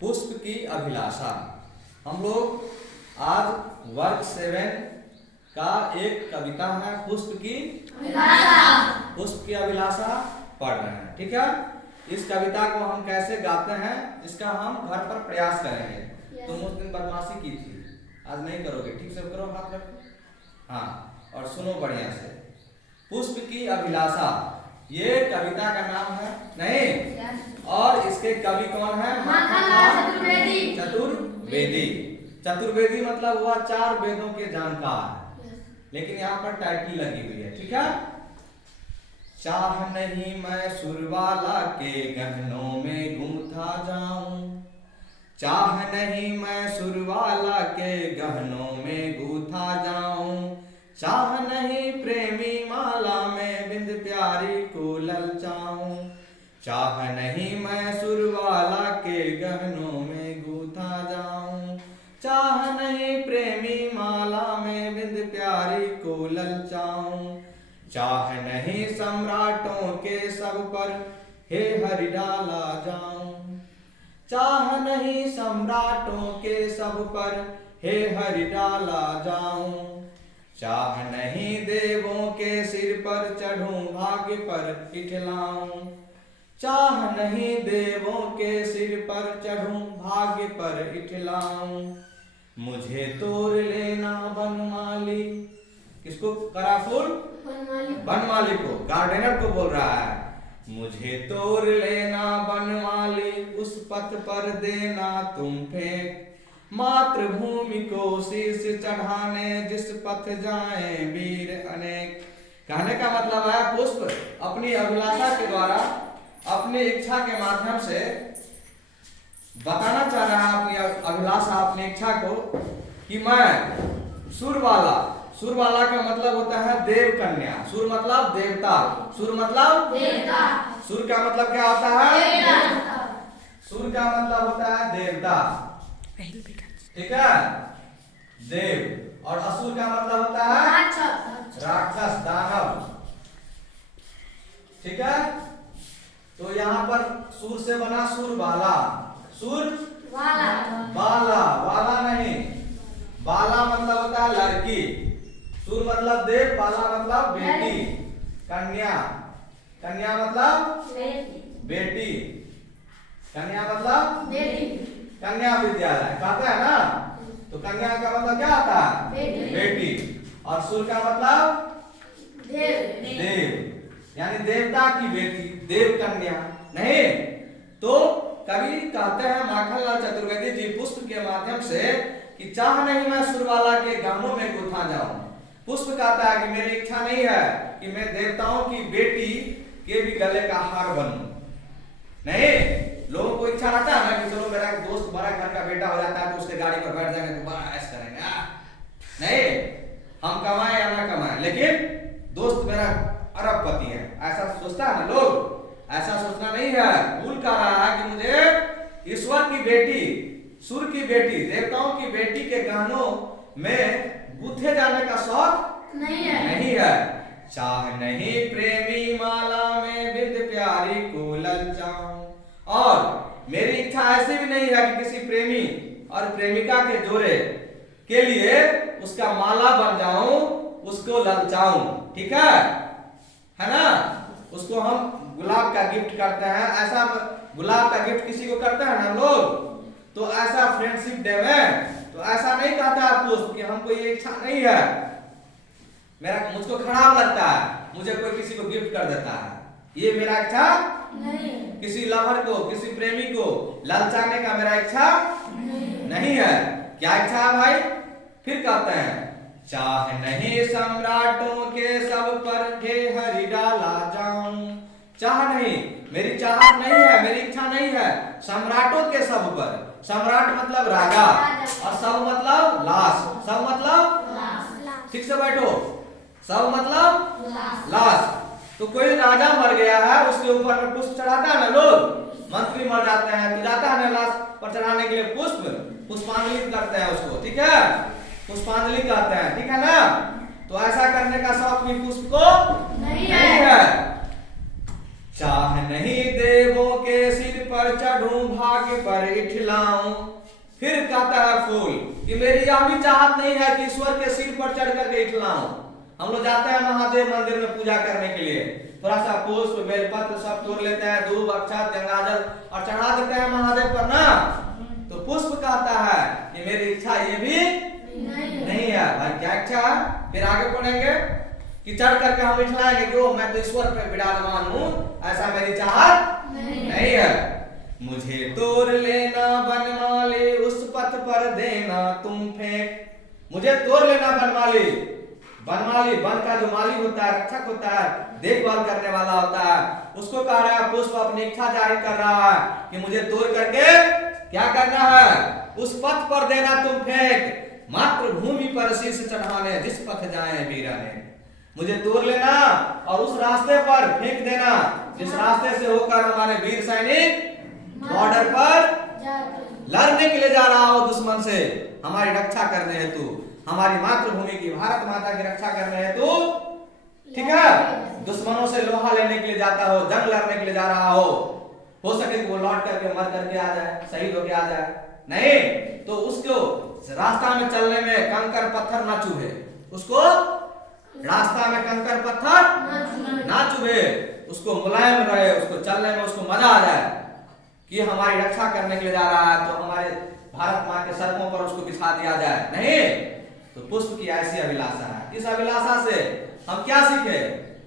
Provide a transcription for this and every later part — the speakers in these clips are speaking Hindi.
पुष्प की अभिलाषा। हम लोग आज वर्ग 7 का एक कविता है पुष्प की अभिलाषा पढ़ रहे हैं। ठीक है, इस कविता को हम कैसे गाते हैं इसका हम घर पर प्रयास करेंगे। तुम उस दिन बदमाशी की थी, आज नहीं करोगे, ठीक से करो, हाथ रखो। हाँ, और सुनो बढ़िया से। पुष्प की अभिलाषा ये कविता का नाम है नहीं, और इसके कवि कौन है? चतुर्वेदी। चतुर्वेदी मतलब हुआ 4 वेदों के जानकार, लेकिन यहाँ पर टाइटल लगी हुई है। ठीक है, चाह नहीं मैं सुरवाला के गहनों में गूंथा जाऊं, चाह नहीं मैं सुरवाला के गहनों में गूंथा जाऊं, चाह नहीं प्रेमी माला में बिंद प्यारी को ललचाऊं, चाह नहीं मैं सुरवाला के गहनों में गूंथा जाऊं, चाह नहीं प्रेमी माला में बिंद प्यारी को ललचाऊं, चाह नहीं सम्राटों के सब पर हे हरि डाला जाऊं, चाह नहीं सम्राटों के सब पर हे हरि डाला जाऊं, चाह नहीं देवों के सिर पर चढ़ूं भाग्य पर इठलाऊं, चाह नहीं देवों के सिर पर चढ़ूं भाग्य पर इठलाऊं, मुझे तोड़ लेना बनमाली। किसको? कराफुल बनमाली को, गार्डनर को बोल रहा है। मुझे तोड़ लेना बनमाली, उस पथ पर देना तुम फेंक, मातृभूमि को शीश चढ़ाने जिस पथ जाएं वीर अनेक। कहने का मतलब है पुष्प अपनी अभिलाषा के द्वारा, अपनी इच्छा के माध्यम से बताना चाह रहा है अपनी अभिलाषा, अपनी इच्छा को, कि मैं सुरवाला। सुरवाला का मतलब होता है देव कन्या। सुर मतलब देवता, सुर मतलब देवता। सुर का मतलब क्या होता है? सुर का मतलब होता है देवता, ठीक है, देव। और असुर का मतलब होता है राक्षस, दानव। ठीक है, तो यहाँ पर सुर से बना सुरबाला। सुर बाला, बाला नहीं, बाला मतलब होता है लड़की। सुर मतलब देव, बाला मतलब बेटी, कन्या। कन्या मतलब बेटी, कन्या मतलब कन्या विद्यालय कहते हैं ना, तो कन्या का मतलब क्या आता है? बेटी। और सुर का मतलब देव, यानी देवता की बेटी, देव कन्या नहीं। तो कवि कहते हैं माखनलाल चतुर्वेदी जी पुष्प के माध्यम से कि चाह नहीं मैं सुरवाला के गहनों में गूंथा जाऊं। पुष्प कहता है कि मेरी इच्छा नहीं है कि मैं देवताओं की बेटी के भी गले का हार बनूं। नहीं, लोगों को इच्छा रहता है ना कि चलो मेरा दोस्त बड़ा घर का बेटा हो जाता है तो उसके गाड़ी पर बैठ जाएंगे तो बड़ा ऐश करेंगे। नहीं, हम कमाए या ना कमाए, लेकिन दोस्त मेरा अरबपति है, ऐसा सोचता है ना लोग। ऐसा सोचना नहीं है, भूल कर रहा है कि मुझे ईश्वर की बेटी, सुर की बेटी, देवताओं की बेटी के गहनों में गूंथे जाने का शौक नहीं है। चाह नहीं प्रेमी माला में बिंद प्यारी को ललचाऊं, और मेरी इच्छा ऐसी भी नहीं है कि किसी प्रेमी और प्रेमिका के जोड़े के लिए उसका माला बन जाऊं, उसको ललचाऊं। ठीक है ना। उसको हम गुलाब का गिफ्ट करते हैं, ऐसा गुलाब का गिफ्ट किसी को करते हैं ना हम लोग, तो ऐसा फ्रेंडशिप डे में तो ऐसा नहीं कहता है पुष्प कि हमको ये इच्छा नहीं है, मुझको खराब लगता है मुझे कोई किसी को गिफ्ट कर देता है, ये मेरा इच्छा नहीं। किसी लवर को, किसी प्रेमी को ललचाने का मेरा इच्छा नहीं है। क्या इच्छा है भाई? फिर कहते हैं चाह नहीं सम्राटों के सब पर हे हरि डाला जाऊं। चाह नहीं, मेरी चाहत नहीं है, मेरी इच्छा नहीं है सम्राटों के सब पर। सम्राट मतलब राजा, और सब मतलब लाश। सब मतलब, ठीक से बैठो, सब मतलब लाश। तो कोई राजा मर गया है, उसके ऊपर में पुष्प चढ़ाता है ना लोग, मंत्री मर जाते हैं तो जाता है ना लाश पर चढ़ाने के लिए पुष्प, पुष्पांजलि करते हैं उसको। ठीक है, पुष्पांजलि कहते हैं, ठीक है ना। तो ऐसा करने का शौक भी पुष्प को नहीं है। चाह नहीं देवों के सिर पर चढ़ूं, भाग्य पर इठलाऊं। फिर कहता है फूल कि मेरी यह भी चाहत नहीं है कि ईश्वर के सिर पर चढ़ करके इठलाऊं। हम लोग जाते हैं महादेव मंदिर में पूजा करने के लिए, थोड़ा सा पुष्प बेलपत्र सब तोड़ लेते हैं, दूब अक्षत गंगाजल और चढ़ा देते हैं महादेव पर ना। तो पुष्प कहता है कि मेरी इच्छा ये भी नहीं है। भाई क्या इच्छा है? फिर आगे पढ़ेंगे कि चढ़ करके हम इठलाएंगे कि ओ मैं तो ईश्वर पे विराजमान हूँ, ऐसा मेरी चाहत नहीं है। मुझे तोड़ लेना बनमाली, उस पथ पर देना तुम फेंक। मुझे तोड़ लेना बनमाली। बनमाली वन का जो माली होता है, रक्षक होता है, देखभाल करने वाला होता है, उसको कह रहा है पुष्प अपनी इच्छा जाहिर कर रहा है कि मुझे तोड़ करके क्या करना है? उस पथ पर देना तुम फेंक, मात्र भूमि पर शीश चढ़ाने जिस पथ जाए वीराने। मुझे तोड़ लेना और उस रास्ते पर फेंक देना जिस रास्ते से होकर हमारे वीर सैनिक बॉर्डर पर लड़ने के लिए जा रहा हो दुश्मन से, हमारी रक्षा करने हेतु, हमारी मातृभूमि की भारत माता की रक्षा करने हेतु, ठीक है, दुश्मनों से लोहा लेने के लिए जाता हो, जंग लड़ने के लिए जा रहा हो सके कि वो लौट करके मर करके आ जाए, शहीद होके आ जाए। नहीं तो उसको रास्ता में चलने में कंकर पत्थर ना चुभे, उसको रास्ता में कंकर पत्थर ना चुभे, उसको मुलायम रहे, उसको चलने में उसको मजा आ जाए कि हमारी रक्षा करने के लिए जा रहा है, तो हमारे भारत माँ के सड़कों पर उसको बिछा दिया जाए। नहीं तो पुष्प की ऐसी अभिलाषा है। इस अभिलाषा से हम क्या सीखे?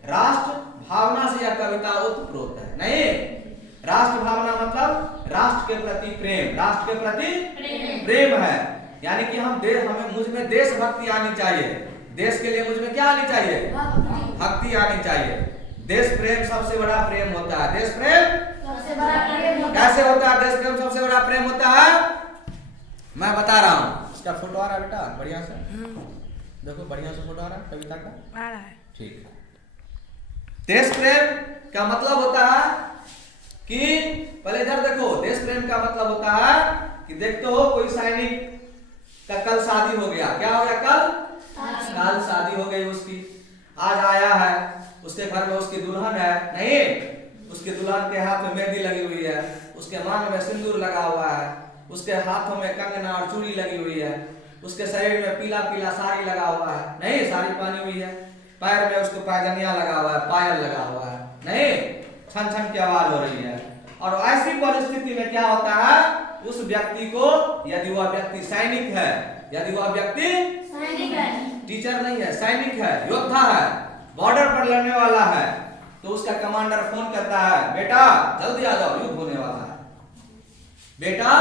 राष्ट्र भावना से यह कविता उत्प्रोत है। नहीं, राष्ट्र भावना मतलब राष्ट्र के प्रति प्रेम, राष्ट्र के प्रति प्रेम है। यानी कि हमें मुझ में देशभक्ति आनी चाहिए। देश के लिए मुझ में क्या आनी चाहिए? भक्ति आनी चाहिए। देश प्रेम सबसे बड़ा प्रेम होता है। देश प्रेम सबसे बड़ा प्रेम कैसे होता है? देश प्रेम सबसे बड़ा प्रेम होता है, मैं बता रहा हूँ। इसका फोटो आ रहा है बेटा, बढ़िया से देखो, बढ़िया से फोटो आ रहा है कविता का, आ रहा है, ठीक है। देश प्रेम का मतलब होता है कि पहले इधर देखो, देश प्रेम का मतलब होता है कि देखते हो कोई सैनिक का कल शादी हो गया, क्या हो गया? कल शादी हो गई उसकी, आज आया है, उसके घर में उसकी दुल्हन है। नहीं, उसके दुल्हन के हाथ में मेहंदी लगी हुई है, उसके मांग में सिंदूर लगा हुआ है, उसके हाथों में कंगना और चूड़ी लगी हुई है, उसके शरीर में पीला पीला साड़ी लगा हुआ है, नहीं साड़ी पहनी हुई है, पैर में उसको पैजनिया लगा हुआ है, पायल लगा हुआ है, नहीं छन छन की आवाज हो रही है। और ऐसी परिस्थिति में क्या होता है? उस व्यक्ति को, यदि वह व्यक्ति सैनिक है, यदि वह व्यक्ति सैनिक है, टीचर नहीं है, सैनिक है, योद्धा है, बॉर्डर पर लड़ने वाला है, तो उसका कमांडर फोन करता है, बेटा जल्दी आ जाओ, युद्ध होने वाला है, बेटा